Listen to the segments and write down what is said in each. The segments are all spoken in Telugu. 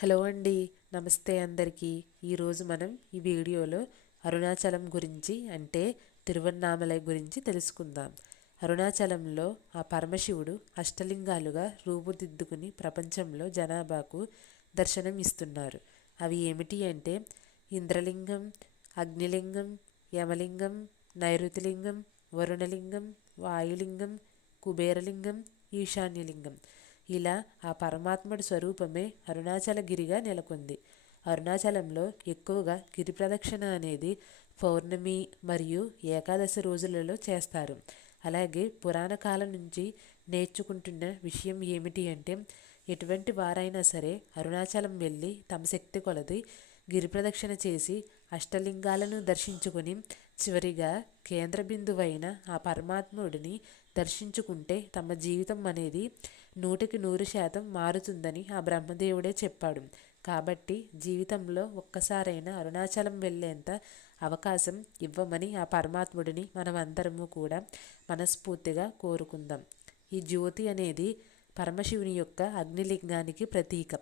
హలో అండి. నమస్తే అందరికీ. ఈరోజు మనం ఈ వీడియోలో అరుణాచలం గురించి అంటే తిరువన్నామలై గురించి తెలుసుకుందాం. అరుణాచలంలో ఆ పరమశివుడు అష్టలింగాలుగా రూపుదిద్దుకుని ప్రపంచంలో జనాభాకు దర్శనం ఇస్తున్నారు. అవి ఏమిటి అంటే ఇంద్రలింగం, అగ్నిలింగం, యమలింగం, నైరుతిలింగం, వరుణలింగం, వాయులింగం, కుబేరలింగం, ఈశాన్యలింగం. ఇలా ఆ పరమాత్ముడి స్వరూపమే అరుణాచలగిరిగా నెలకొంది. అరుణాచలంలో ఎక్కువగా గిరి ప్రదక్షిణ అనేది పౌర్ణమి మరియు ఏకాదశి రోజులలో చేస్తారు. అలాగే పురాణ కాలం నుంచి నేర్చుకుంటున్న విషయం ఏమిటి అంటే ఎటువంటి వారైనా సరే అరుణాచలం వెళ్ళి తమ శక్తి కొలది గిరి ప్రదక్షిణ చేసి అష్టలింగాలను దర్శించుకుని చివరిగా కేంద్ర బిందువైన ఆ పరమాత్ముడిని దర్శించుకుంటే తమ జీవితం అనేది 100% మారుతుందని ఆ బ్రహ్మదేవుడే చెప్పాడు. కాబట్టి జీవితంలో ఒక్కసారైనా అరుణాచలం వెళ్ళేంత అవకాశం ఇవ్వమని ఆ పరమాత్ముడిని మనమందరము కూడా మనస్ఫూర్తిగా కోరుకుందాం. ఈ జ్యోతి అనేది పరమశివుని యొక్క అగ్నిలింగానికి ప్రతీక.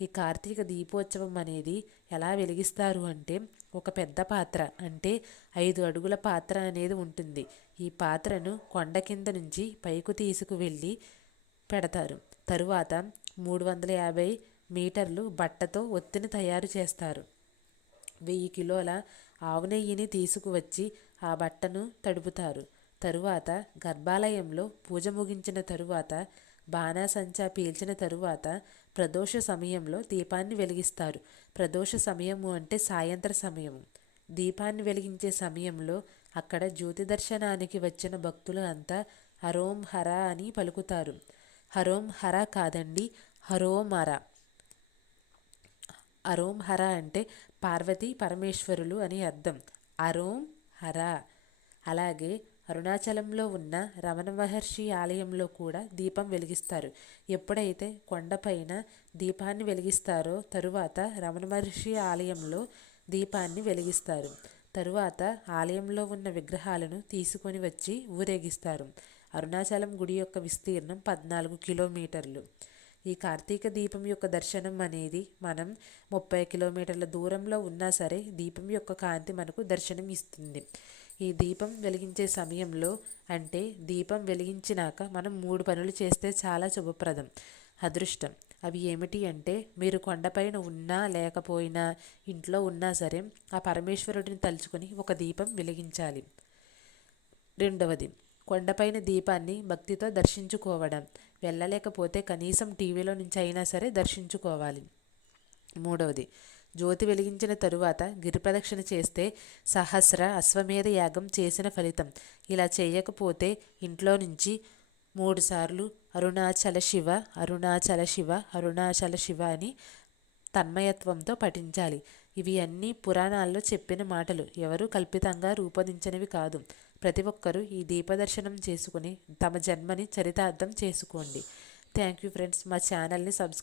ఈ కార్తీక దీపోత్సవం అనేది ఎలా వెలిగిస్తారు అంటే ఒక పెద్ద పాత్ర అంటే 5 అడుగుల పాత్ర అనేది ఉంటుంది. ఈ పాత్రను కొండ కింద నుంచి పైకి తీసుకువెళ్ళి పెడతారు. తరువాత 350 మీటర్లు బట్టతో ఒత్తిని తయారు చేస్తారు. 1000 కిలోల ఆవు నెయ్యిని తీసుకువచ్చి ఆ బట్టను తడుపుతారు. తరువాత గర్భాలయంలో పూజ ముగించిన తరువాత బాణాసంచా పీల్చిన తరువాత ప్రదోష సమయంలో దీపాన్ని వెలిగిస్తారు. ప్రదోష సమయము అంటే సాయంత్ర సమయము. దీపాన్ని వెలిగించే సమయంలో అక్కడ జ్యోతి దర్శనానికి వచ్చిన భక్తులు అంతా హరోం హర అని పలుకుతారు. హరోం హర కాదండి, హరోమర. అరోం హర అంటే పార్వతీ పరమేశ్వరులు అని అర్థం. అరోం హర. అలాగే అరుణాచలంలో ఉన్న రమణ మహర్షి ఆలయంలో కూడా దీపం వెలిగిస్తారు. ఎప్పుడైతే కొండపైన దీపాన్ని వెలిగిస్తారో తరువాత రమణ మహర్షి ఆలయంలో దీపాన్ని వెలిగిస్తారు. తరువాత ఆలయంలో ఉన్న విగ్రహాలను తీసుకొని వచ్చి ఊరేగిస్తారు. అరుణాచలం గుడి యొక్క విస్తీర్ణం 14 కిలోమీటర్లు. ఈ కార్తీక దీపం యొక్క దర్శనం అనేది మనం 30 కిలోమీటర్ల దూరంలో ఉన్నా సరే దీపం యొక్క కాంతి మనకు దర్శనం ఇస్తుంది. ఈ దీపం వెలిగించే సమయంలో అంటే దీపం వెలిగించినాక మనం 3 పనులు చేస్తే చాలా శుభప్రదం, అదృష్టం. అవి ఏమిటి అంటే మీరు కొండపైన ఉన్నా లేకపోయినా ఇంట్లో ఉన్నా సరే ఆ పరమేశ్వరుడిని తలుచుకొని ఒక దీపం వెలిగించాలి. రెండవది, కొండపైన దీపాన్ని భక్తితో దర్శించుకోవడం. వెళ్ళలేకపోతే కనీసం టీవీలో నుంచి అయినా సరే దర్శించుకోవాలి. మూడవది, జ్యోతి వెలిగించిన తరువాత గిరి ప్రదక్షిణ చేస్తే సహస్ర అశ్వమేధ యాగం చేసిన ఫలితం. ఇలా చేయకపోతే ఇంట్లో నుంచి 3 సార్లు అరుణాచల శివ, అరుణాచల శివ, అరుణాచల శివ అని తన్మయత్వంతో పఠించాలి. ఇవి అన్నీ పురాణాల్లో చెప్పిన మాటలు, ఎవరు కల్పితంగా రూపొందించినవి కాదు. ప్రతి ఒక్కరూ ఈ దీపదర్శనం చేసుకుని తమ జన్మని చరితార్థం చేసుకోండి. Thank you friends. మా ఛానల్ని సబ్స్క్రైబ్